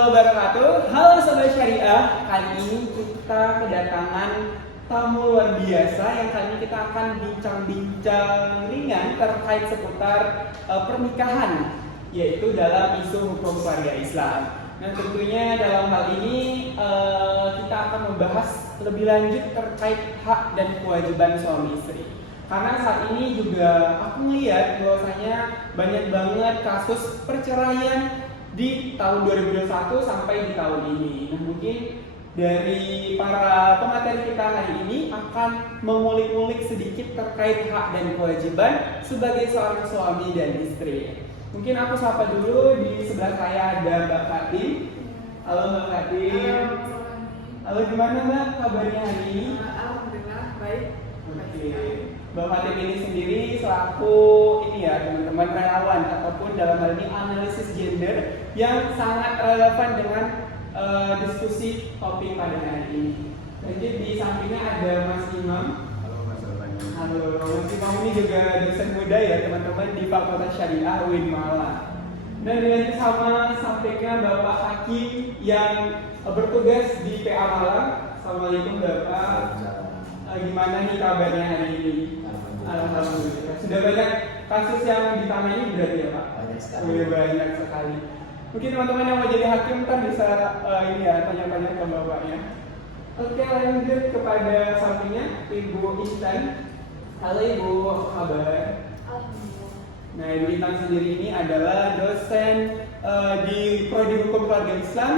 warahmatullahi wabarakatuh. Halo Sobat Syariah, kali ini kita kedatangan tamu luar biasa yang kali ini kita akan bincang-bincang ringan terkait seputar pernikahan, yaitu dalam isu hukum syariah Islam. Nah tentunya dalam hal ini kita akan membahas lebih lanjut terkait hak dan kewajiban suami istri. Karena saat ini juga aku melihat bahwasanya banyak banget kasus perceraian di tahun 2021 sampai di tahun ini. Nah mungkin dari para pemateri kita hari ini akan mengulik-ulik sedikit terkait hak dan kewajiban sebagai seorang suami dan istri. Mungkin aku sapa dulu, di sebelah saya ada Mbak Fatim. Halo Mbak Fatim. Halo, gimana Mbak kabarnya hari ini? Alhamdulillah baik. Oke. Mbak Fatim ini sendiri selaku teman-teman relawan ataupun dalam hal ini analisis gender yang sangat relevan dengan diskusi topik pada hari ini. Lanjut di sampingnya ada Mas Imam. Halo Mas Alfani. Halo, Mas Imam ini juga dosen muda ya teman-teman di Fakultas Syariah UIN Malang. Dan dilanjut sama sampingnya Bapak Hakim yang bertugas di PA Malang. Assalamualaikum Bapak. Gimana nih kabarnya hari ini? Alhamdulillah. Sudah banyak kasus yang ditangani berarti ya Pak? Banyak sekali. Sudah banyak sekali. Mungkin teman-teman yang mau jadi hakim kan bisa tanya-tanya ke bapaknya. Oke, lanjut kepada sampingnya Ibu Intan. Halo Ibu, apa kabar? Alhamdulillah. Nah Ibu Intan sendiri ini adalah dosen di Prodi Hukum Keluarga Islam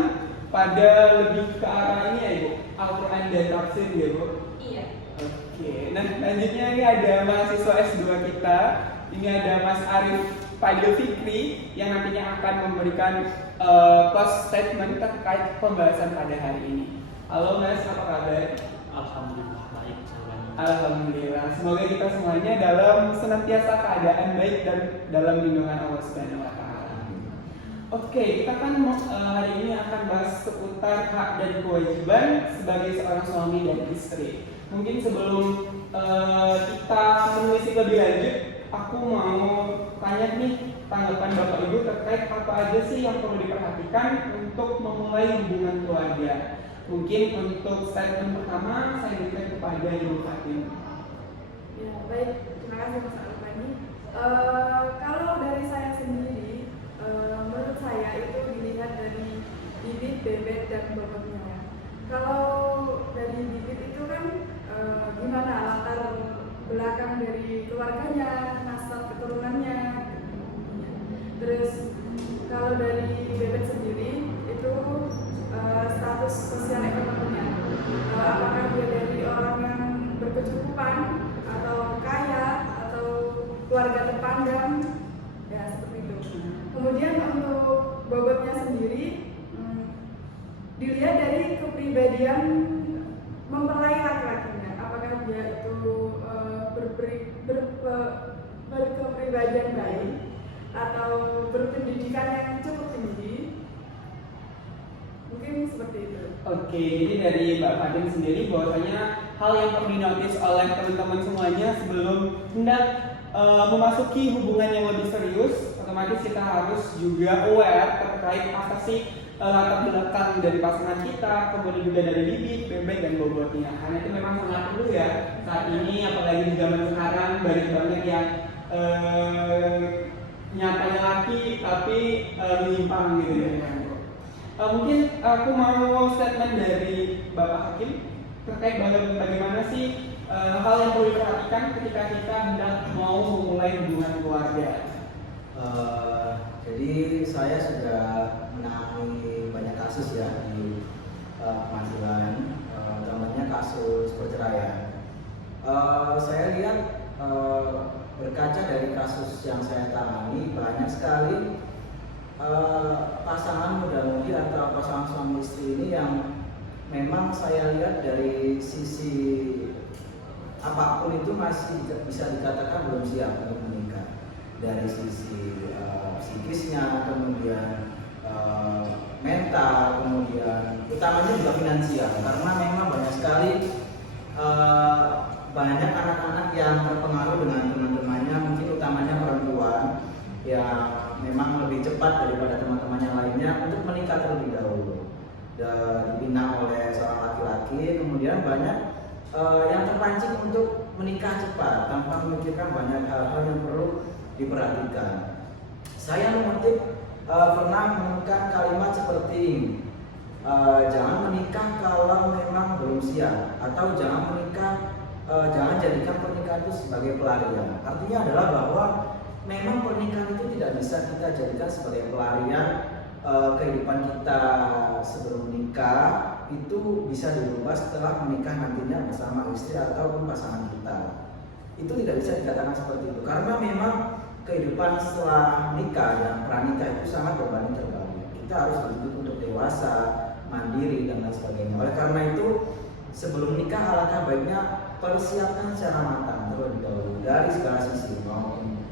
pada lebih ke arah ini ya Ibu, Al-Quran dan Tafsir ya Bu? Iya. Oke, nah lanjutnya ini ada mahasiswa S2 kita. Ini ada Mas Arif Fadil Fikri yang nantinya akan memberikan close statement terkait pembahasan pada hari ini. Halo Mas, apa kabar? Alhamdulillah baik. Alhamdulillah. Semoga kita semuanya dalam senantiasa keadaan baik dan dalam lindungan Allah Subhanahu wa taala. Oke, kita kan hari ini akan bahas seputar hak dan kewajiban sebagai seorang suami dan istri. Mungkin sebelum kita menelisik lebih lanjut, aku mau tanya nih tanggapan Bapak Ibu terkait apa aja sih yang perlu diperhatikan untuk memulai hubungan keluarga. Mungkin untuk statement pertama saya berikan kepada Ibu Fatim. Ya, baik. Terima kasih Mas Alfani. Kalau dari saya sendiri, menurut saya itu dilihat dari bibit, bebek, dan bobotnya ya. Kalau dari bibit itu kan gimana latar belakang dari keluarganya, nasab keturunannya. Terus kalau dari bebek sendiri itu status sosial ekonominya, apakah dia dari orang yang berkecukupan atau kaya atau keluarga terpandang, ya seperti itu. Kemudian untuk bobotnya sendiri dilihat dari kepribadian mempelai laki-lakinya, apakah dia itu berkepribadian baik atau berpendidikan yang cukup tinggi. Mungkin seperti itu. Oke, jadi dari Mbak Fatim sendiri bahwasanya hal yang perlu dinotis oleh teman-teman semuanya sebelum hendak memasuki hubungan yang lebih serius, otomatis kita harus juga aware terkait apa sih latar belakang dari pasangan kita, kemudian juga dari bibit, bebek, dan bobotnya. Karena itu memang sangat perlu ya saat ini, apalagi di zaman sekarang banyak banget yang nyatanya laki tapi menyimpang gitu ya. Mungkin aku mau statement dari Bapak Hakim terkait bagaimana sih hal yang perlu diperhatikan ketika kita hendak mau memulai hubungan keluarga. Jadi saya sudah menangani banyak kasus ya di pengadilan, contohnya kasus perceraian. Saya lihat berkaca dari kasus yang saya tangani, banyak sekali pasangan muda-mudi atau pasangan suami istri ini yang memang saya lihat dari sisi apapun itu masih bisa dikatakan belum siap untuk menikah. Dari sisi psikisnya, kemudian mental, kemudian utamanya juga finansial, karena memang banyak sekali banyak anak-anak yang terpengaruh dengan teman-temannya, mungkin utamanya perempuan yang memang lebih cepat daripada teman-teman yang lainnya untuk menikah terlebih dahulu. Dipinang oleh seorang laki-laki, kemudian banyak yang terpancing untuk menikah cepat tanpa memikirkan banyak hal-hal yang perlu diperhatikan. Saya mengutip pernah menemukan kalimat seperti ini, jangan menikah kalau memang belum siap, atau jangan menikah, jangan jadikan pernikahan itu sebagai pelarian. Artinya adalah bahwa memang pernikahan itu tidak bisa kita jadikan sebagai pelarian. Kehidupan kita sebelum menikah itu bisa dirubah setelah menikah nantinya bersama istri ataupun pasangan kita. Itu tidak bisa dikatakan seperti itu, karena memang kehidupan setelah menikah dan pranikah itu sangat berbanding terbalik. Kita harus dituntut untuk dewasa, mandiri dan lain sebagainya. Oleh karena itu, sebelum menikah alangkah baiknya persiapkan secara matang terlebih dahulu dari segala sisi, maupun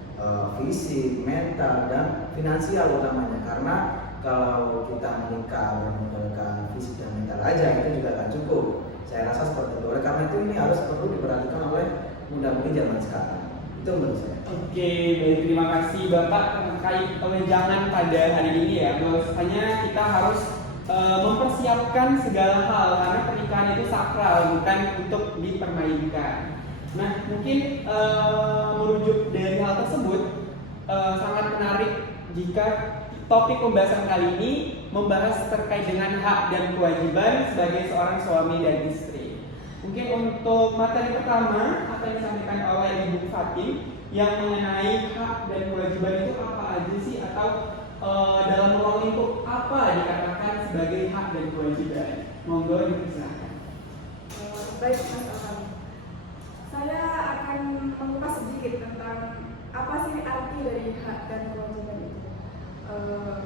fisik, mental dan finansial utamanya. Karena kalau kita menikah bermodalkan fisik dan mental aja itu juga tak cukup. Saya rasa seperti itu. Oleh karena itu ini harus perlu diperhatikan oleh muda-mudi zaman sekarang. Itu menurut saya. Oke, baik, terima kasih Bapak terkait wejangan pada hari ini ya. Bahwasanya kita harus mempersiapkan segala hal karena pernikahan itu sakral, bukan untuk dipermainkan. Nah, mungkin merujuk dari hal tersebut sangat menarik jika topik pembahasan kali ini membahas terkait dengan hak dan kewajiban sebagai seorang suami dan istri. Mungkin untuk materi pertama akan disampaikan oleh Ibu Fatim yang mengenai hak dan kewajiban itu apa aja sih, atau dalam ruang lingkup apa dikatakan sebagai hak dan kewajiban. Monggo dipersilakan. Baik Mas Alham, saya akan mengupas sedikit tentang apa sih arti dari hak dan kewajiban itu.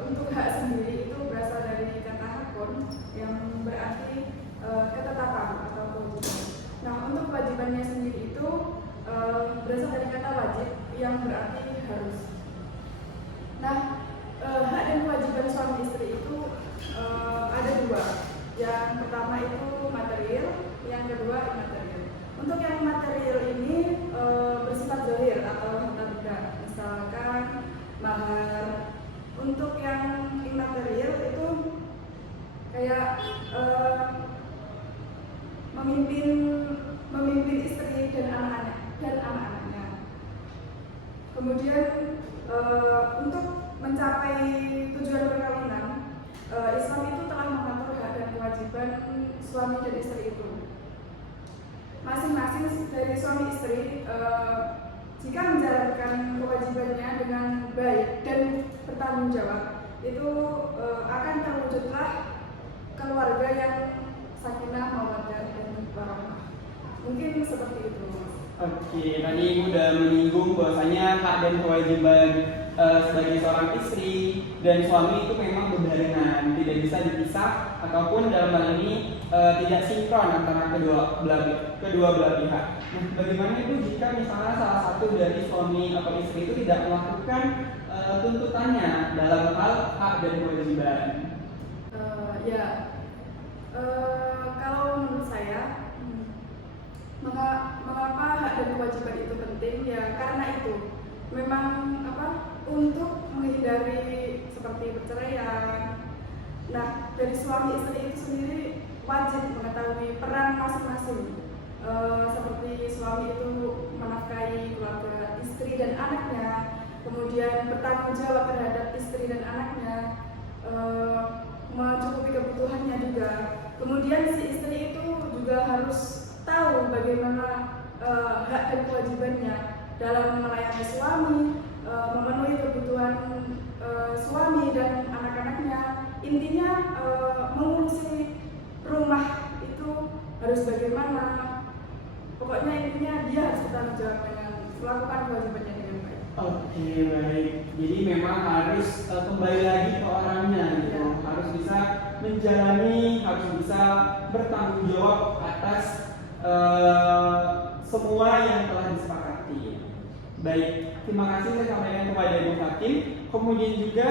Untuk hak sendiri itu berasal dari kata hakun yang berarti ketetapan atau kewajiban. Nah, untuk kewajibannya sendiri itu berasal dari kata wajib yang berarti harus. Nah, hak dan kewajiban suami istri itu ada dua. Yang pertama itu material, yang kedua imaterial. Untuk yang material ini bersifat zahir atau harta benda, misalkan mahar. Untuk yang imaterial itu kayak memimpin istri dan anak-anaknya. Kemudian untuk mencapai tujuan perkawinan, Islam itu telah mengatur hak dan kewajiban suami dan istri itu. Masing-masing dari suami istri jika menjalankan kewajibannya dengan baik dan bertanggung jawab, itu akan terwujudlah keluarga yang sakinah, mawaddah dan warahmah. Mungkin seperti itu. Oke, tadi Ibu udah menyinggung bahwasanya hak dan kewajiban sebagai seorang istri dan suami itu memang berbarengan, tidak bisa dipisah ataupun dalam hal ini tidak sinkron antara kedua belah pihak. Nah, bagaimana itu jika misalnya salah satu dari suami atau istri itu tidak melakukan tuntutannya dalam hal hak dan kewajiban? Kalau menurut saya, mengapa hak dan kewajiban itu penting? Ya karena itu memang untuk menghindari seperti perceraian. Nah, dari suami istri itu sendiri wajib mengetahui peran masing-masing. Seperti suami itu menafkahi keluarga istri dan anaknya, kemudian bertanggung jawab terhadap istri dan anaknya, mencukupi kebutuhannya juga. Kemudian si istri itu juga harus tahu bagaimana hak dan kewajibannya dalam melayani suami, memenuhi kebutuhan suami dan anak-anaknya. Intinya mengurusi rumah itu harus bagaimana. Pokoknya intinya dia harus bertanggung jawab dengan melakukan kewajibannya dengan baik. Oke, baik. Jadi memang harus kembali lagi ke orangnya gitu. Harus bisa menjalani, harus bisa bertanggung jawab atas semua yang telah disepakati. Baik, terima kasih saya sampaikan kepada Ibu Fatim. Kemudian juga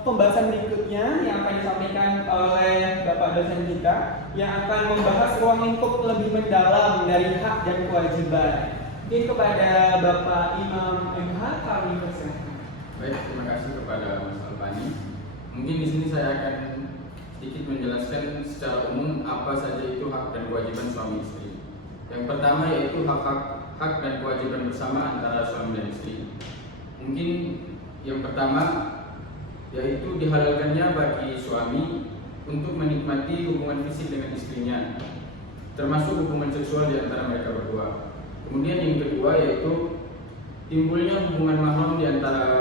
pembahasan berikutnya yang akan disampaikan oleh Bapak dosen kita yang akan membahas ruang lingkup lebih mendalam dari hak dan kewajiban. Mungkin kepada Bapak Imam MH kami persilakan. Baik, terima kasih kepada Mas Alfani. Mungkin di sini saya akan sedikit menjelaskan secara umum apa saja itu hak dan kewajiban suami istri. Yang pertama yaitu hak dan kewajiban bersama antara suami dan istri. Mungkin yang pertama yaitu dihalalkannya bagi suami untuk menikmati hubungan fisik dengan istrinya, termasuk hubungan seksual di antara mereka berdua. Kemudian yang kedua yaitu timbulnya hubungan mahram di antara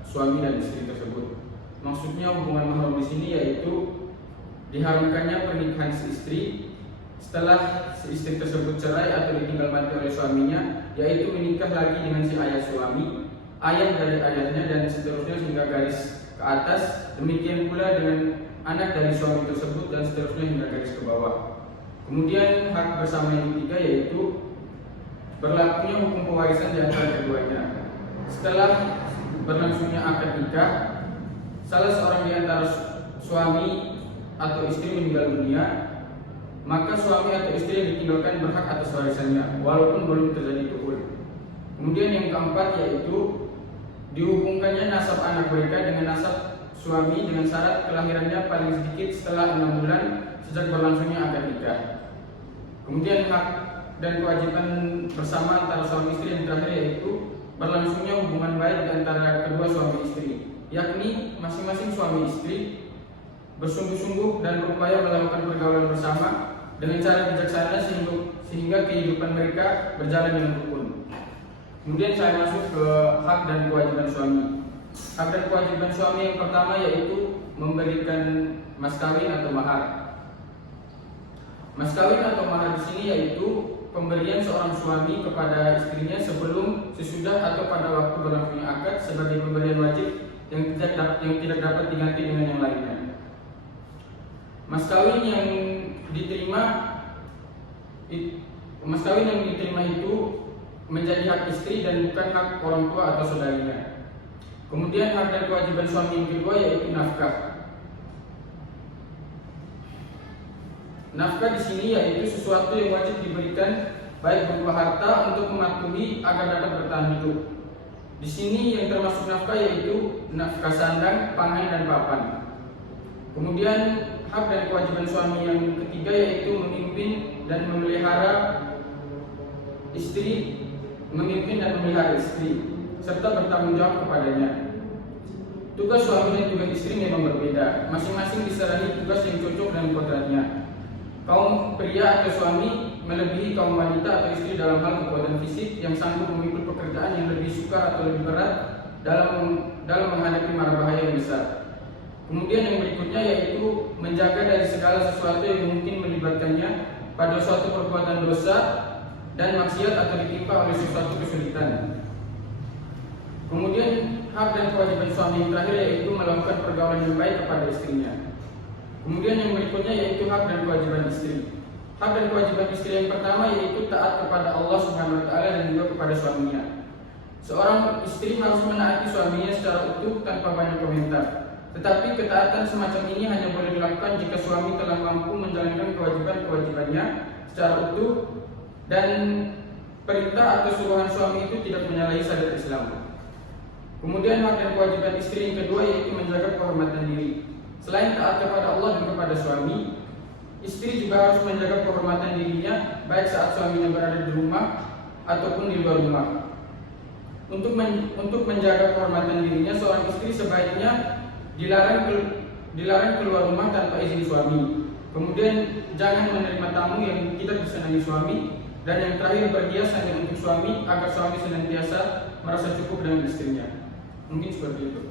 suami dan istri tersebut. Maksudnya hubungan mahram di sini yaitu diharamkannya pernikahan si istri setelah si istri tersebut cerai atau ditinggal mati oleh suaminya, yaitu menikah lagi dengan si ayah suami, ayah dari ayahnya dan seterusnya hingga garis ke atas. Demikian pula dengan anak dari suami tersebut dan seterusnya hingga garis ke bawah. Kemudian hak bersama yang ketiga yaitu berlakunya hukum pewarisan di antara keduanya. Setelah berlangsungnya akad nikah, salah seorang di antara suami atau istri meninggal dunia, maka suami atau istri yang ditinggalkan berhak atas warisannya walaupun belum terjadi dukhul. Kemudian yang keempat yaitu dihubungkannya nasab anak mereka dengan nasab suami dengan syarat kelahirannya paling sedikit setelah 6 bulan sejak berlangsungnya akad nikah. Kemudian hak dan kewajiban bersama antara suami istri yang terakhir yaitu berlangsungnya hubungan baik di antara kedua suami istri, yakni masing-masing suami istri bersungguh-sungguh dan berupaya melakukan pergaulan bersama dengan cara bijaksana sehingga kehidupan mereka berjalan dengan rukun. Kemudian saya masuk ke hak dan kewajiban suami. Hak dan kewajiban suami yang pertama yaitu memberikan mas kawin atau mahar. Mas kawin atau mahar di sini yaitu pemberian seorang suami kepada istrinya sebelum, sesudah atau pada waktu berlangsungnya akad sebagai pemberian wajib yang tidak dapat diganti dengan yang lainnya. Mas kawin yang diterima itu menjadi hak istri dan bukan hak orang tua atau saudarinya. Kemudian hak dan kewajiban suami yang kedua yaitu nafkah. Nafkah di sini yaitu sesuatu yang wajib diberikan baik berupa harta untuk mematuhi agar dapat bertahan hidup. Di sini yang termasuk nafkah yaitu nafkah sandang, pangan dan papan. Kemudian hak dan kewajiban suami yang ketiga yaitu memimpin dan memelihara istri, serta bertanggung jawab kepadanya. Tugas suami dan tugas istri memang berbeda, masing-masing diserahi tugas yang cocok dengan kodratnya. Kaum pria atau suami melebihi kaum wanita atau istri dalam hal kekuatan fisik yang sanggup memikul pekerjaan yang lebih sukar atau lebih berat dalam menghadapi mara bahaya yang besar. Kemudian yang berikutnya yaitu menjaga dari segala sesuatu yang mungkin melibatkannya pada suatu perbuatan dosa dan maksiat atau ditimpa oleh sesuatu kesulitan. Kemudian hak dan kewajiban suami yang terakhir yaitu melakukan pergaulan yang baik kepada istrinya. Kemudian yang berikutnya yaitu hak dan kewajiban istri. Hak dan kewajiban istri yang pertama yaitu taat kepada Allah Subhanahu wa taala dan juga kepada suaminya. Seorang istri harus menaati suaminya secara utuh tanpa banyak komentar. Tetapi ketaatan semacam ini hanya boleh dilakukan jika suami telah mampu menjalankan kewajiban-kewajibannya secara utuh dan perintah atau suruhan suami itu tidak menyalahi syariat Islam. Kemudian hak dan kewajiban istri yang kedua yaitu menjaga kehormatan diri. Selain taat kepada Allah dan kepada suami, istri juga harus menjaga kehormatan dirinya baik saat suaminya berada di rumah ataupun di luar rumah. Untuk menjaga kehormatan dirinya, seorang istri sebaiknya dilarang keluar rumah tanpa izin suami. Kemudian jangan menerima tamu yang tidak disenangi suami. Dan yang terakhir berhias hanya untuk suami agar suami senantiasa merasa cukup dengan istrinya. Mungkin seperti itu.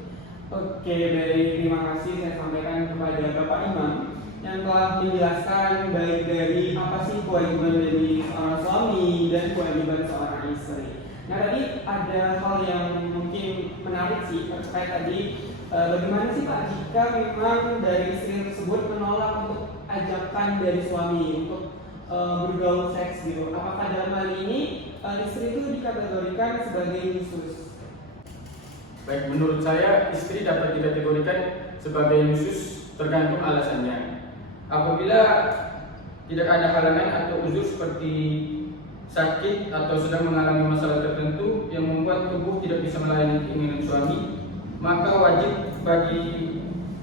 Oke, baik, terima kasih saya sampaikan kepada Bapak Imam yang telah menjelaskan baik dari apa sih kewajiban dari seorang suami dan kewajiban seorang istri. Nah, tadi ada hal yang mungkin menarik sih terkait tadi bagaimana sih Pak jika memang dari istri tersebut menolak untuk ajakan dari suami untuk bergaul seks gitu. Apakah dalam hal ini istri itu dikategorikan sebagai nusyuz? Baik, menurut saya istri dapat dikategorikan sebagai nusyuz tergantung alasannya. Apabila tidak ada halangan atau uzur seperti sakit atau sedang mengalami masalah tertentu yang membuat tubuh tidak bisa melayani keinginan suami, maka wajib bagi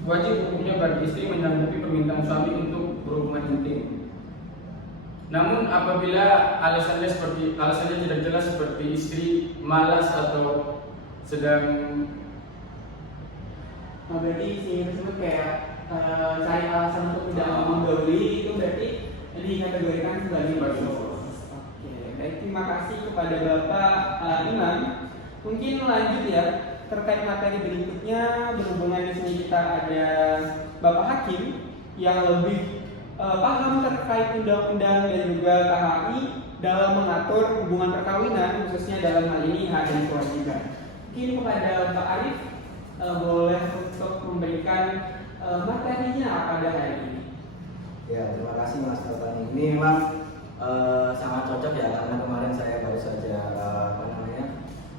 wajib hukumnya bagi istri menyanggupi permintaan suami untuk berhubungan intim. Namun apabila alasannya tidak jelas seperti istri malas atau sedang berarti sih tersebut kayak cari alasan untuk tidak menggauli, itu berarti dikategorikan sebagai bolos. Oke, baik, terima kasih kepada Bapak Imam. Mungkin lanjut ya terkait materi berikutnya, berhubungan di sini kita ada Bapak Hakim yang lebih paham terkait undang-undang dan juga KHI dalam mengatur hubungan perkawinan, khususnya dalam hal ini hak dan kewajiban. Mungkin kepada Pak Arif boleh untuk memberikan materinya pada hari ini. Ya, terima kasih Mas Totani. Ini memang sangat cocok ya, karena kemarin saya baru saja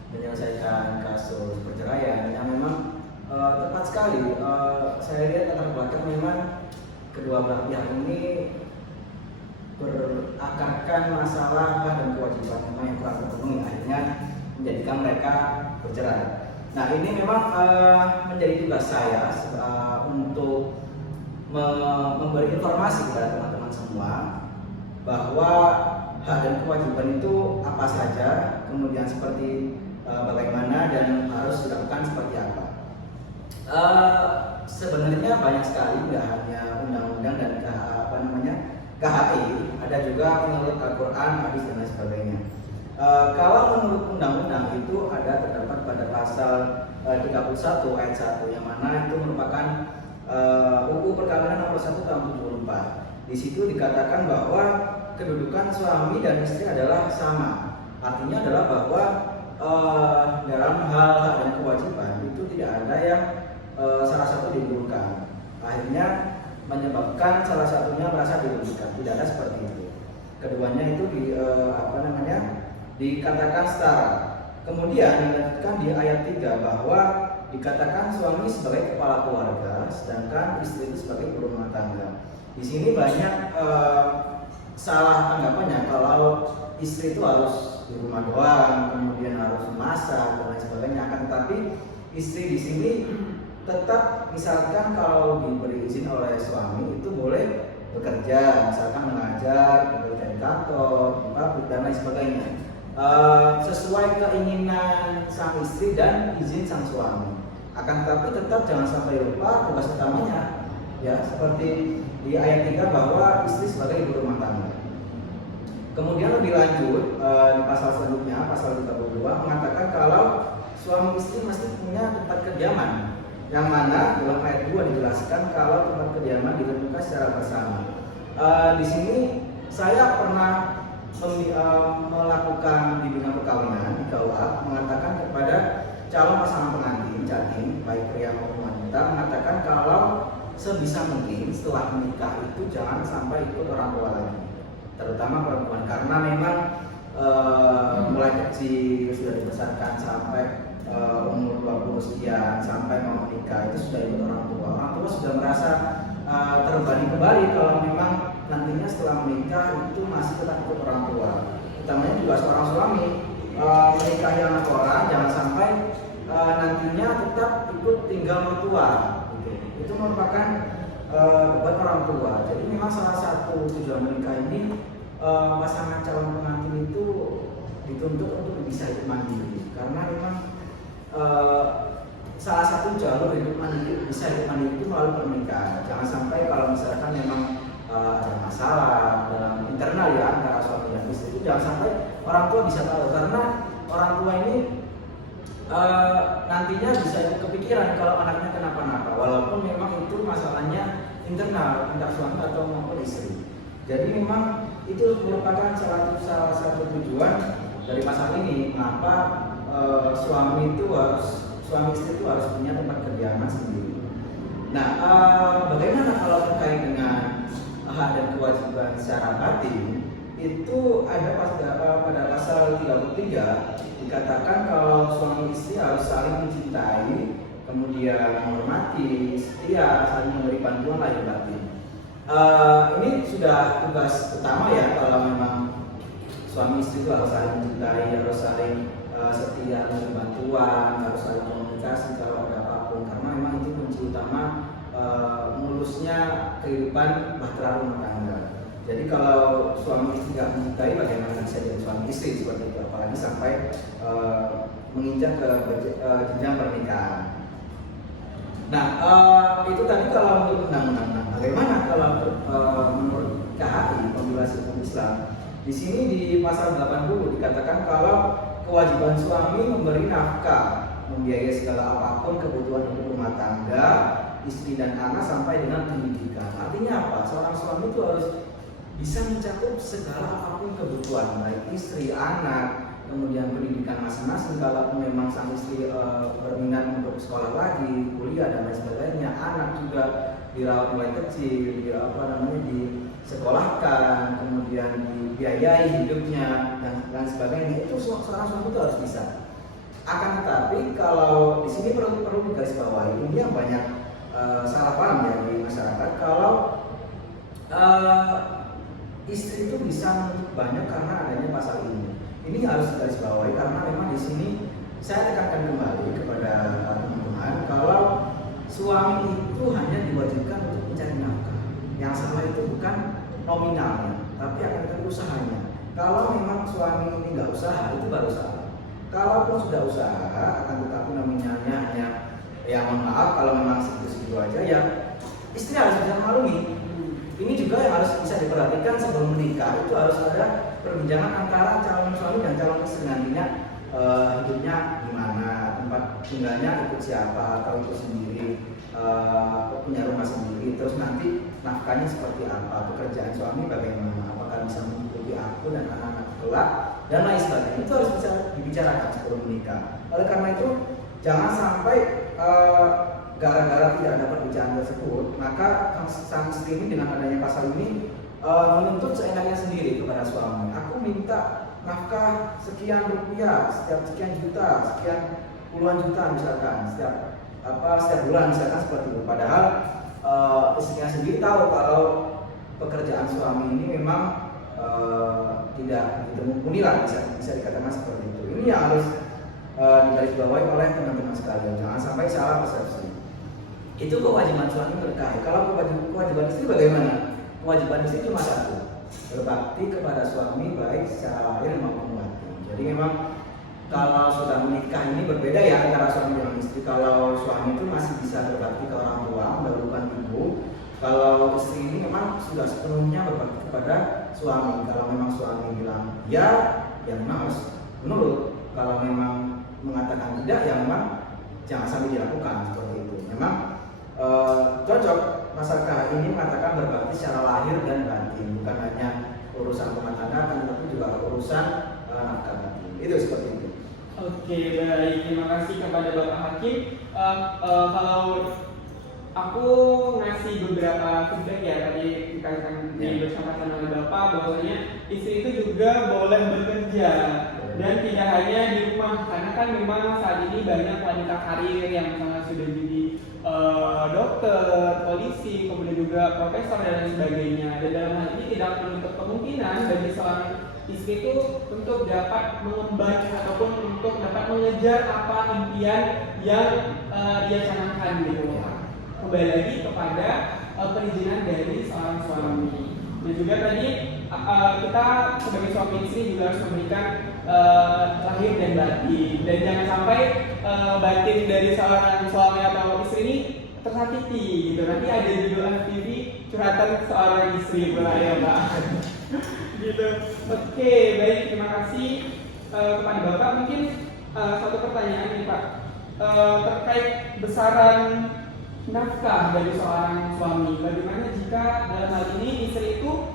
menyelesaikan kasus perceraian yang memang tepat sekali. Saya lihat latar belakang memang kedua belah pihak ini berakarkan masalah hak dan kewajiban memang yang kurang terpenuhi, akhirnya menjadikan mereka bercerai. Nah, ini memang menjadi tugas saya untuk memberi informasi kepada teman-teman semua bahwa hak dan kewajiban itu apa saja, kemudian seperti bagaimana dan harus dilakukan seperti apa. Sebenarnya banyak sekali, nggak hanya undang-undang dan KHI, ada juga menurut Al-Quran, hadis dan lain sebagainya. Kalau menurut undang-undang itu terdapat pada pasal 31 ayat 1 yang mana itu merupakan UU Perkawinan nomor 1 tahun 74. Di situ dikatakan bahwa kedudukan suami dan istri adalah sama. Artinya adalah bahwa dalam hal hak dan kewajiban itu tidak ada yang salah satu diunggulkan. Akhirnya menyebabkan salah satunya merasa dirugikan. Tidak ada seperti itu. Keduanya itu dikatakan setara. Kemudian dilanjutkan di ayat 3 bahwa dikatakan suami sebagai kepala keluarga, sedangkan istri itu sebagai ibu rumah tangga. Di sini banyak salah anggapannya kalau istri itu harus di rumah doang, kemudian harus masak dan lain sebagainya. Akan tetapi istri di sini tetap, misalkan kalau diberi izin oleh suami itu boleh bekerja, misalkan mengajar, bekerja di kantor, di pabrik dan lain sebagainya, sesuai keinginan sang istri dan izin sang suami. Akan tetapi tetap jangan sampai lupa tugas utamanya, ya, seperti di ayat 3 bahwa istri sebagai ibu rumah tangga. Kemudian lebih lanjut di pasal selanjutnya, pasal 32 mengatakan kalau suami istri mesti punya tempat kediaman, yang mana dalam ayat 2 dijelaskan kalau tempat kediaman ditentukan secara bersama. Di sini saya pernah melakukan bimbingan perkawinan di KUA, mengatakan kepada calon pasangan pengantin jatim, baik pria maupun wanita, mengatakan kalau sebisa mungkin setelah menikah itu jangan sampai ikut orang tua lagi, terutama perempuan, karena memang mulai kecil sudah dibesarkan sampai umur 20 sekian sampai mau menikah itu sudah ikut orang tua. Orang tua sudah merasa terbebani kembali kalau memang nantinya setelah menikah itu masih tetap ikut orang tua. Utamanya juga seorang suami menikahi anak orang, jangan sampai nantinya tetap ikut tinggal mertua. Gitu. Itu merupakan beban orang tua. Jadi memang salah satu tujuan menikah ini pasangan calon pengantin itu dituntut untuk bisa hidup mandiri, karena memang salah satu jalur hidup mandiri, bisa hidup mandiri itu melalui pernikahan. Jangan sampai kalau misalkan memang ada masalah dalam internal ya antara suami dan istri itu jangan sampai orang tua bisa tahu, karena orang tua ini nantinya bisa kepikiran kalau anaknya kenapa-napa, walaupun memang itu masalahnya internal antara suami atau maupun istri. Jadi memang itu merupakan salah satu tujuan dari pasal ini, mengapa suami istri itu harus punya tempat kediaman sendiri. Nah, bagaimana kalau terkait dengan hak dan kewajiban secara batin? Itu ada pada pasal 33 dikatakan kalau suami istri harus saling mencintai, kemudian menghormati, setia, saling memberi bantuan lahir batin. Ini sudah tugas utama ya, kalau memang suami istri itu harus saling mencintai, harus saling setia, memberi bantuan, harus saling komunikasi kalau ada apapun, karena memang itu kunci utama mulusnya kehidupan bahtera rumah tangga. Jadi kalau suami istri tidak mencintai, bagaimana bisa jadi suami istri seperti itu, apalagi sampai menginjak ke jenjang pernikahan. Nah, itu tadi kalau untuk undang-undang. Nah, bagaimana kalau menurut KHI, Kompilasi Hukum Islam? Di sini di pasal 80 dikatakan kalau kewajiban suami memberi nafkah, membiayai segala apapun kebutuhan hidup rumah tangga, istri dan anak sampai dengan pendidikan. Artinya apa? Seorang suami itu harus bisa mencakup segala apapun kebutuhan, baik istri, anak, kemudian pendidikan masing-masing. Kalau memang sang istri berminat untuk sekolah lagi, kuliah dan lain sebagainya, anak juga dirawat mulai kecil, disekolahkan, kemudian dibiayai hidupnya dan lain sebagainya. Itu seorang suami itu harus bisa. Akan tetapi kalau di sini perlu digarisbawahi, ini yang banyak salah paham ya di masyarakat, kalau istri itu bisa menuntut banyak karena adanya pasal ini. Ini harus digarisbawahi karena memang di sini saya tekankan kembali kepada teman-teman kalau suami itu hanya diwajibkan untuk mencari nafkah. Yang salah itu bukan nominalnya, tapi akan tetapi usahanya. Kalau memang suami ini nggak usaha, itu baru salah. Kalaupun sudah usaha, akan tetapi nominalnya hanya, ya mohon maaf kalau memang segitu-segitu aja, ya istri harus bisa maklumi. Ini juga yang harus bisa diperhatikan sebelum menikah. Itu harus ada perbincangan antara calon suami dan calon istri, nantinya hidupnya gimana, tempat tinggalnya ikut siapa atau ikut sendiri, punya rumah sendiri, terus nanti nafkahnya seperti apa, pekerjaan suami bagaimana, apakah bisa mengikuti aku dan anak-anak kelak dan lain sebagainya. Itu harus bisa dibicarakan sebelum menikah. Oleh karena itu jangan sampai gara-gara tidak ada perbincangan tersebut, maka sang istri ini dengan adanya pasal ini menuntut seenaknya sendiri kepada suami. Aku minta nafkah sekian rupiah, setiap sekian juta, sekian puluhan juta misalkan, setiap bulan misalkan seperti itu. Padahal istrinya sendiri tahu kalau pekerjaan suami ini memang tidak begitu mumpuni lah, bisa dikatakan seperti itu. Ini yang harus digarisbawahi oleh teman-teman sekalian. Jangan sampai salah persepsi. Itu kewajiban suami berkah. Kalau kewajiban istri bagaimana? Kewajiban istri cuma satu, berbakti kepada suami baik secara lahir maupun batin. Jadi memang kalau sudah menikah ini berbeda ya antara suami dan istri. Kalau suami itu masih bisa berbakti ke orang tua, mendahulukan ibu. Kalau istri ini memang sudah sepenuhnya berbakti kepada suami. Kalau memang suami bilang ya memang harus menurut. Kalau memang mengatakan tidak, ya memang jangan sampai dilakukan seperti itu. Memang cocok pasal KHI ini mengatakan berbakti secara lahir dan batin, bukan hanya urusan rumah tangga, tapi juga urusan nafkah batin. Itu seperti itu. Oke, baik. Terima kasih kepada Bapak Hakim. Kalau aku ngasih beberapa feedback ya tadi dikatakan bersama-sama oleh Bapak bahwasanya istri itu juga boleh bekerja dan tidak hanya di rumah, karena kan memang saat ini banyak wanita karir yang misalnya sudah jadi dokter, polisi, kemudian juga profesor dan lain sebagainya. Dan dalam hal ini tidak menutup kemungkinan bagi seorang istri itu untuk dapat mengemban ataupun untuk dapat mengejar apa impian yang dia canangkan gitu. Kembali lagi kepada perizinan dari seorang suami. Dan juga tadi kita sebagai suami istri juga harus memberikan lahir dan batin. Dan jangan sampai batin dari seorang suami atau istri ini tersakiti gitu. Nanti ada judul FTV curhatan seorang istri pula ya Pak. Gitu. Oke, baik, terima kasih kepada Bapak. Mungkin satu pertanyaan nih Pak, terkait besaran nafkah dari seorang suami. Bagaimana jika dalam hal ini istri itu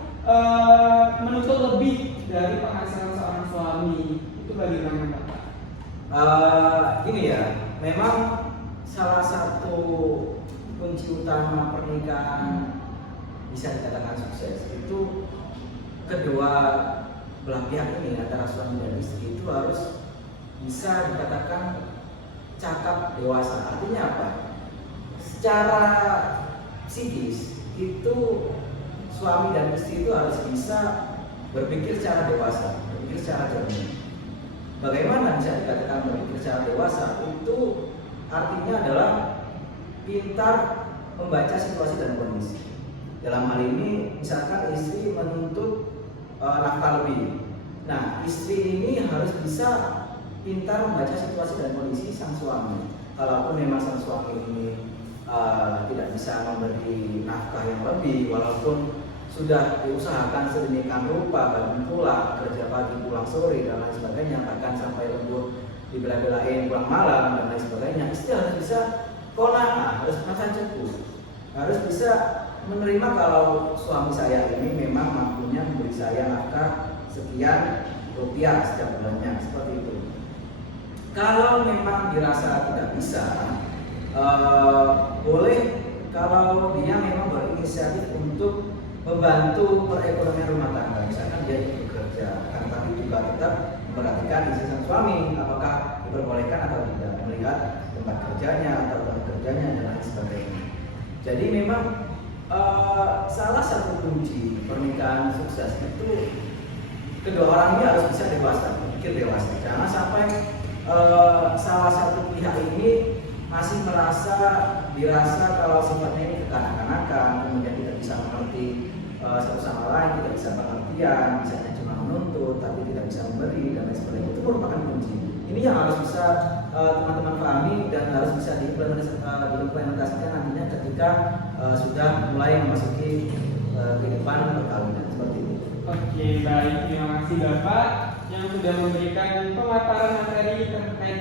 menuntut lebih dari penghasilan seorang suami? Itu bagaimana Pak? Gini ya, memang salah satu kunci utama pernikahan bisa dikatakan sukses itu kedua belah pihak ini antara suami dan istri itu harus bisa dikatakan cakap dewasa. Artinya apa? Secara psikis itu suami dan istri itu harus bisa berpikir secara dewasa, berpikir secara jernih. Bagaimana bisa dikatakan berpikir secara dewasa? Itu artinya adalah pintar membaca situasi dan kondisi. Dalam hal ini, misalkan istri menuntut nafkah lebih. Nah, istri ini harus bisa pintar membaca situasi dan kondisi sang suami. Kalaupun memang sang suami ini tidak bisa memberi nafkah yang lebih, walaupun sudah diusahakan sedemikian rupa, bangun pulang, kerja pagi, pulang sore, dan lain sebagainya, bahkan sampai lembur dibela-belain pulang malam dan lain sebagainya, istri harus bisa qanaah, harus merasa cukup, harus bisa menerima kalau suami saya ini memang mampunya memberi saya nafkah sekian rupiah setiap bulannya, seperti itu. Kalau memang dirasa tidak bisa, boleh kalau dia memang berinisiatif untuk membantu perekonomian rumah tangga, misalkan dia ikut bekerja, tapi juga tetap memperhatikan isi sang suami, apakah diperbolehkan atau tidak, melihat tempat kerjanya atau tempat kerjanya dan lain sebagainya. Jadi memang salah satu kunci pernikahan sukses itu kedua orang ini harus bisa dewasa, berpikir dewasa. Jangan sampai salah satu pihak ini masih dirasa kalau sifatnya ini kekanak-kanakan, kemudian tidak bisa mengerti satu sama lain, tidak bisa pengertian, misalnya cuma menuntut tapi tidak bisa memberi dan lain sebagainya. Itu merupakan kunci. Ini yang harus bisa teman-teman pahami dan harus bisa diimplementasikan nantinya ketika sudah mulai memasuki kehidupan perkawinan seperti itu. Oke, baik, terima kasih Bapak yang sudah memberikan pemaparan materi terkait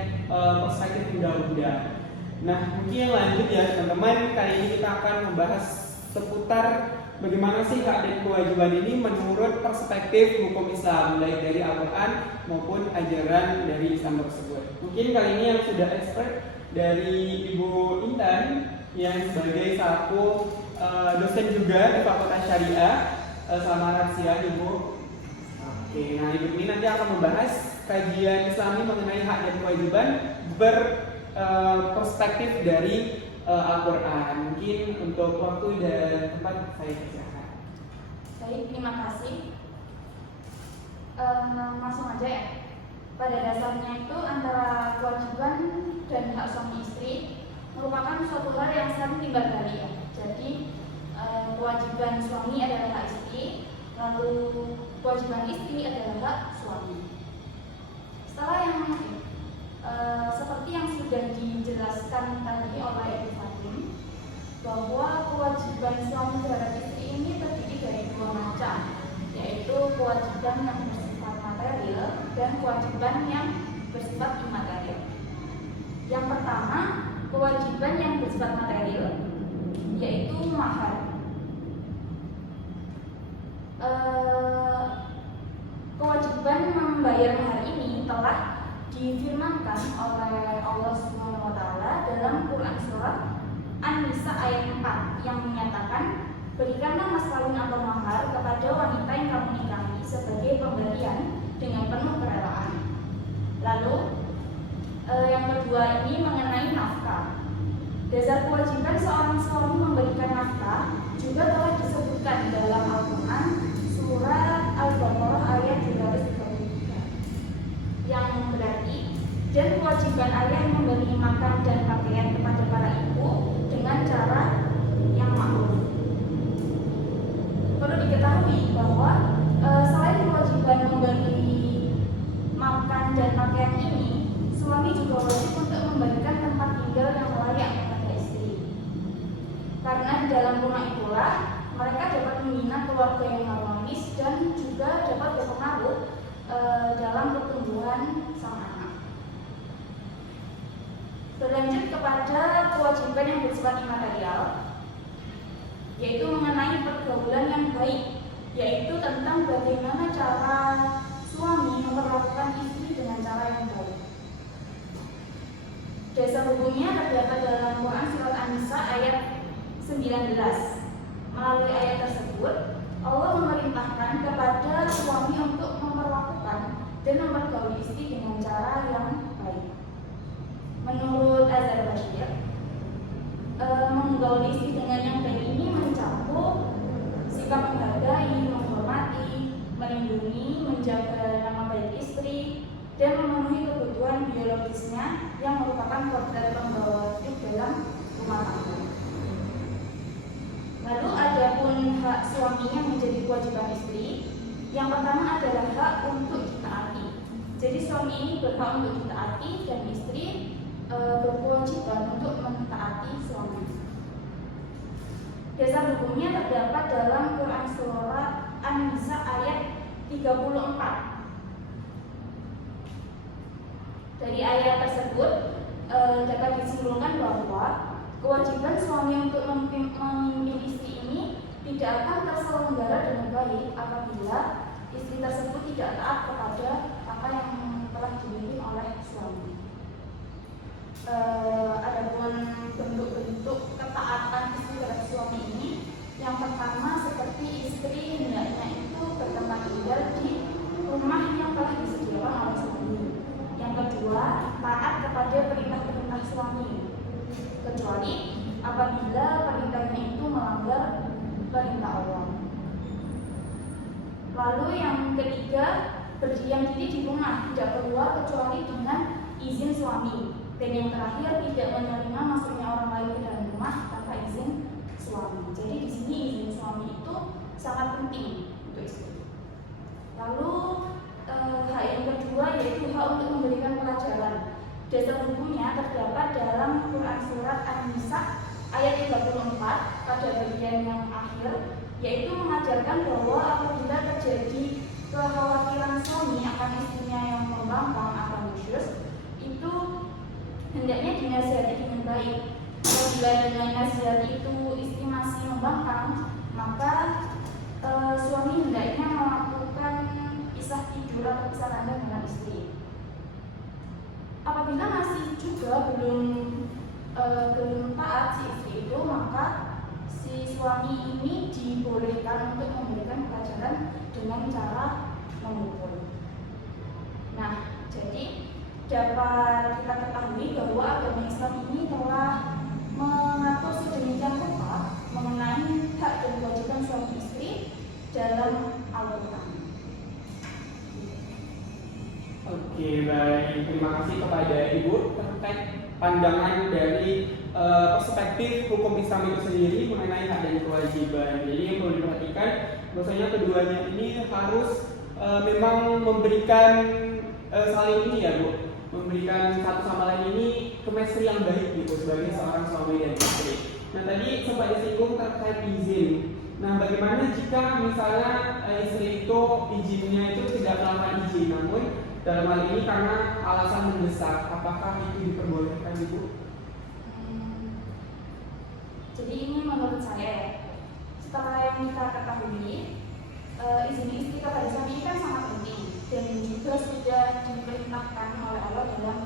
perspektif undang-undang. Nah, mungkin lanjut ya teman-teman, kali ini kita akan membahas seputar bagaimana sih hak dan kewajiban ini menurut perspektif hukum Islam, baik dari Al-Quran maupun ajaran dari Islam tersebut. Mungkin kali ini yang sudah expert dari Ibu Intan yang sebagai selaku dosen juga di Fakultas Syariah. Selamat siang Ibu. Oke, nah Ibu ini nanti akan membahas kajian Islami mengenai hak dan kewajiban perspektif dari Al-Quran. Mungkin untuk waktu dan tempat saya persilakan. Baik, terima kasih. Langsung aja ya. Pada dasarnya itu antara kewajiban dan hak suami istri merupakan suatu hal yang saling timbal balik ya. Jadi kewajiban suami adalah hak istri, lalu kewajiban istri adalah hak suami. Setelah yang seperti yang sudah dijelaskan tadi oleh Ibu Fatim, bahwa kewajiban suami terhadap istri ini terdiri dari dua macam, yaitu kewajiban yang bersifat material dan kewajiban yang bersifat imaterial. Yang pertama, kewajiban yang bersifat material, yaitu mahar. Kewajiban membayar mahar ini telah difirmankan oleh Allah Subhanahu wa taala dalam Quran surat An-Nisa ayat 4 yang menyatakan, berikanlah mas kawin atau mahar kepada wanita yang kamu nikahi sebagai pemberian dengan penuh kerelaan. Lalu yang kedua ini mengenai nafkah. Dasar kewajiban seorang suami memberikan nafkah juga telah disebutkan dalam Al-Quran surat Al-Baqarah ayat 233 yang berarti, dan kewajiban ayah memberi makan dan pakaian kepada para ibu dengan cara yang makruh. Perlu diketahui bahwa selain kewajiban memberi makan dan pakaian ini, suami juga wajib untuk memberikan tempat tinggal yang layak kepada istri. Karena di dalam rumah itulah mereka dapat membina keluarga yang harmonis dan juga dapat berpengaruh dalam pertumbuhan sang anak. Berlanjut kepada kewajiban yang bersifat imaterial, yaitu mengenai pergaulan yang baik, yaitu tentang bagaimana cara suami memperlakukan istri dengan cara yang baik. Dasar hukumnya terdapat dalam Quran surat An-Nisa ayat 19. Melalui ayat tersebut, Allah memerintahkan kepada suami untuk memperlakukan dan mempergauli istri dengan cara yang baik. Menurut Azhar Bashir, menggauli istri dengan yang baik ini mencakup sikap menghargai, menghormati, melindungi, menjaga nama baik istri, dan memenuhi kebutuhan biologisnya yang merupakan kodrat pembawa hidup dalam rumah tangga. hak suaminya menjadi kewajiban istri. Yang pertama adalah hak untuk ditaati. Jadi suami ini berhak untuk ditaati dan istri berkewajiban untuk mentaati suami. Dasar hukumnya terdapat dalam Quran Surat An-Nisa ayat 34. Dari ayat tersebut dapat disimpulkan bahwa kewajiban suami untuk memimpin istri ini tidak akan terselenggara dengan baik apabila istri tersebut tidak taat kepada apa yang telah dipimpin oleh suami. Adapun bentuk-bentuk ketaatan istri terhadap suami ini, yang pertama seperti istri hendaknya itu bertempat tinggal di rumah yang telah disediakan oleh suami. Yang kedua, taat kepada perintah-perintah suami, kecuali apabila perintahnya itu melanggar perintah Allah. Lalu yang ketiga, berdiam diri di rumah, tidak keluar kecuali dengan izin suami. Dan yang terakhir, tidak menerima masuknya orang lain ke dalam rumah tanpa izin suami. Jadi di sini izin suami itu sangat penting untuk istri. Lalu hak yang kedua yaitu hak untuk memberikan pelajaran. Dasar hukumnya terdapat dalam Quran Surat An-Nisa ayat 34 pada bagian yang akhir, yaitu mengajarkan bahwa apabila terjadi kekhawatiran suami akan istrinya yang membangkang atau nusyus, itu hendaknya dinasihati dengan baik. Apabila dengan nasihat itu istri masih membangkang, maka suami hendaknya melakukan pisah tidur atau pisah tanda dengan istri. Apabila masih juga belum taat si istri itu, maka si suami ini dibolehkan untuk memberikan pelajaran dengan cara memukul. Nah, jadi dapat kita ketahui bahwa agama Islam ini telah mengatur sedemikian rupa mengenai hak dan kewajiban suami istri dalam Al-Quran. Oke, baik. Terima kasih kepada Ibu terkait pandangan dari perspektif hukum Islam itu sendiri mengenai hak dan kewajiban. Jadi yang perlu diperhatikan, bahwasanya keduanya ini harus memang memberikan saling ini ya Bu, memberikan satu sama lain ini chemistry yang baik gitu sebagai seorang suami dan istri. Nah tadi sempat disinggung terkait izin. Nah bagaimana jika misalnya istri itu izinnya itu tidak melakukan izin, namun dalam hal ini karena alasan mendesak, apakah itu diperbolehkan Ibu? Jadi ini menurut saya, setelah yang kita ketahui, izin istri kepada suami ini kan sangat penting dan juga sudah diperintahkan oleh Allah dalam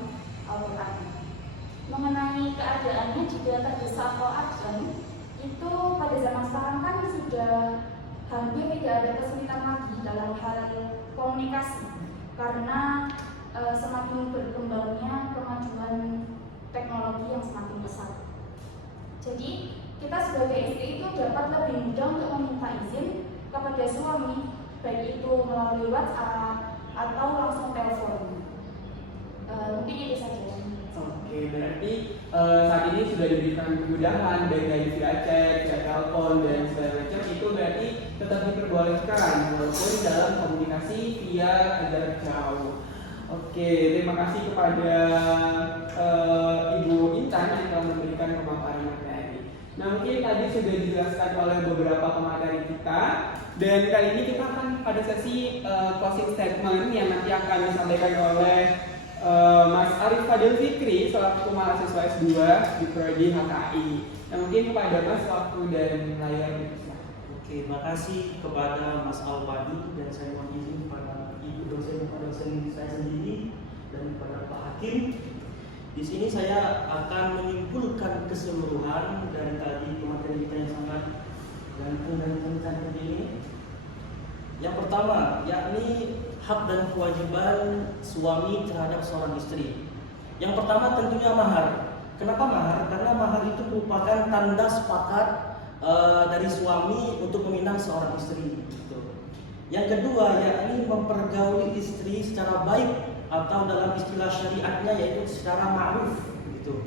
Al-Quran. Mengenai keadaannya jika terdesak atau urgent, itu pada zaman sekarang kan sudah hampir tidak ada kesulitan lagi dalam hal komunikasi karena semakin berkembangnya kemajuan teknologi yang semakin pesat. Jadi kita sebagai istri itu dapat lebih mudah untuk meminta izin kepada suami, baik itu melalui WhatsApp atau langsung telepon. Mungkin itu saja. Oke, berarti saat ini sudah diberikan kemudahan baik dari via chat, via telepon dan segala macam, itu berarti tetap diperbolehkan walaupun dalam komunikasi via jarak jauh. Oke, terima kasih kepada Ibu Intan yang telah memberikan pemaparan materi. Nah mungkin tadi sudah dijelaskan oleh beberapa pemateri kita, dan kali ini kita akan pada sesi closing statement yang nanti akan disampaikan oleh Mas Arif Fadil Fikri selaku mahasiswa S2 di Prodi HKI. Nah mungkin kepada Mas waktu dan layar dipersilakan. Oke, makasih kepada Mas Alwadi dan saya mohon izin kepada Ibu dosen saya sendiri dan kepada Pak Hakim. Di sini saya akan menyimpulkan keseluruhan dari tadi materi kita yang sangat ganteng dan cantik ini. Yang pertama, yakni hak dan kewajiban suami terhadap seorang istri. Yang pertama tentunya mahar. Kenapa mahar? Karena mahar itu merupakan tanda sepakat dari suami untuk meminang seorang istri. Gitu. Yang kedua, yakni mempergauli istri secara baik atau dalam istilah syariatnya yaitu secara ma'ruf. Gitu.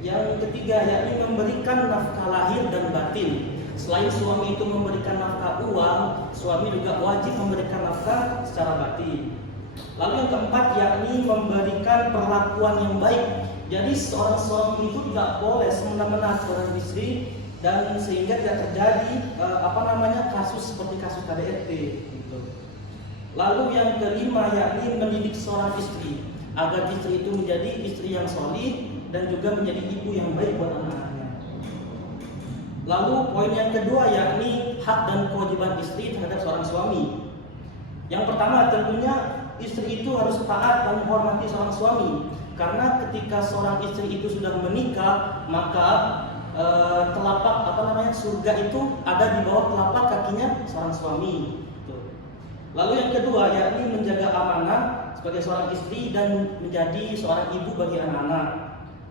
Yang ketiga, yakni memberikan nafkah lahir dan batin Selain suami itu memberikan nafkah uang, suami juga wajib memberikan nafkah secara batin. Lalu yang keempat yakni memberikan perlakuan yang baik. Jadi seorang suami itu tidak boleh semena-mena seorang istri dan sehingga tidak terjadi kasus seperti kasus KDRT gitu. Lalu yang kelima yakni mendidik seorang istri agar istri itu menjadi istri yang solih dan juga menjadi ibu yang baik buat anak-anaknya. Lalu poin yang kedua yakni hak dan kewajiban istri terhadap seorang suami. Yang pertama tentunya istri itu harus taat dan menghormati seorang suami, karena ketika seorang istri itu sudah menikah maka telapak surga itu ada di bawah telapak kakinya seorang suami. Lalu yang kedua yakni menjaga amanah sebagai seorang istri dan menjadi seorang ibu bagi anak-anak.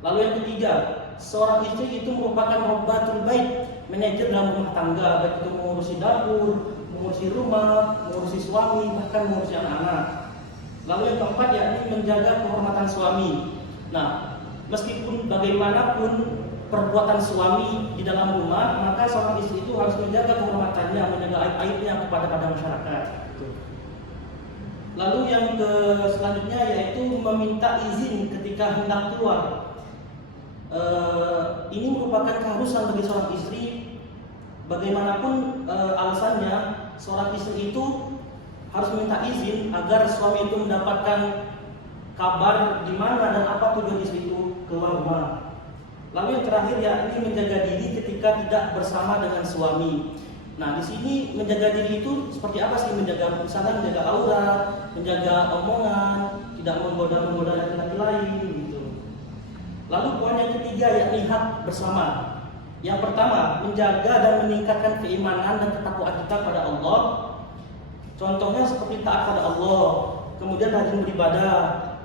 Lalu yang ketiga, seorang istri itu merupakan robbatul bait, manajer dalam rumah tangga, baik itu mengurusi dapur, mengurusi rumah, mengurusi suami, bahkan mengurusi anak-anak. Lalu yang keempat yakni menjaga kehormatan suami. Nah, meskipun bagaimanapun perbuatan suami di dalam rumah, maka seorang istri itu harus menjaga kehormatannya, menjaga aib-aibnya kepada masyarakat. Lalu yang selanjutnya yaitu meminta izin ketika hendak keluar. Ini merupakan keharusan bagi seorang istri. Bagaimanapun alasannya, seorang istri itu harus meminta izin agar suami itu mendapatkan kabar di mana dan apa tujuan istri itu keluar rumah. Lalu yang terakhir yakni menjaga diri ketika tidak bersama dengan suami. Nah, di sini menjaga diri itu seperti apa sih? Misalnya menjaga aurat, menjaga omongan, tidak menggoda laki-laki lain gitu. Lalu poin yang ketiga yakni hak bersama. Yang pertama, menjaga dan meningkatkan keimanan dan ketakwaan kita pada Allah. Contohnya seperti taat pada Allah, kemudian rajin beribadah,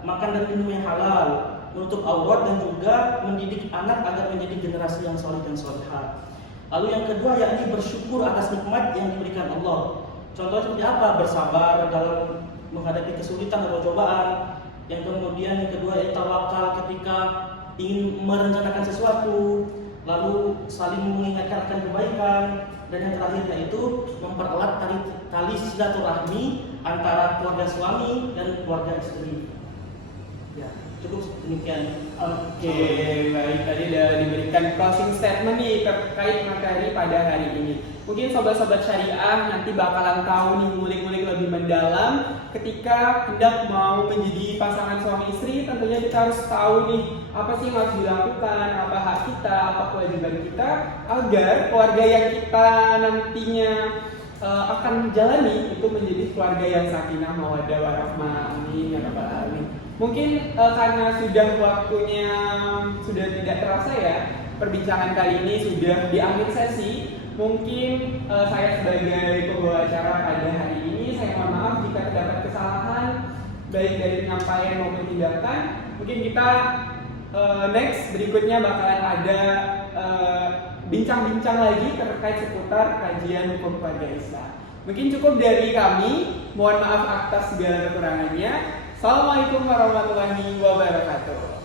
makan dan minum yang halal, menutup aurat dan juga mendidik anak agar menjadi generasi yang soleh dan solehah. Lalu yang kedua yakni bersyukur atas nikmat yang diberikan Allah. Contohnya seperti apa? Bersabar dalam menghadapi kesulitan atau cobaan. Yang kemudian yang kedua yaitu tawakal ketika ingin merencanakan sesuatu, lalu saling mengingatkan akan kebaikan, dan yang terakhir yaitu mempererat tali silaturahmi antara keluarga suami dan keluarga istri. Ya, cukup demikian. Oke, baik, tadi sudah diberikan closing statement nih terkait materi pada hari ini. Mungkin sobat-sobat syariah nanti bakalan tahu nih ngulik-ngulik lebih mendalam ketika hendak mau menjadi pasangan suami istri. Tentunya kita harus tahu nih apa sih yang harus dilakukan, apa hak kita, apa kewajiban kita agar keluarga yang kita nantinya akan menjalani itu menjadi keluarga yang sakinah mawaddah warahmah. Amin ya rabbal alamin. Mungkin karena sudah waktunya sudah tidak terasa ya, perbincangan kali ini sudah di akhir sesi. Mungkin saya sebagai pembawa acara pada hari ini, saya mohon maaf jika terdapat kesalahan baik dari penyampaian maupun tindakan. Mungkin kita next berikutnya bakalan ada bincang-bincang lagi terkait seputar kajian hukum keluarga Islam. Mungkin cukup dari kami. Mohon maaf atas segala kekurangannya. Assalamualaikum warahmatullahi wabarakatuh.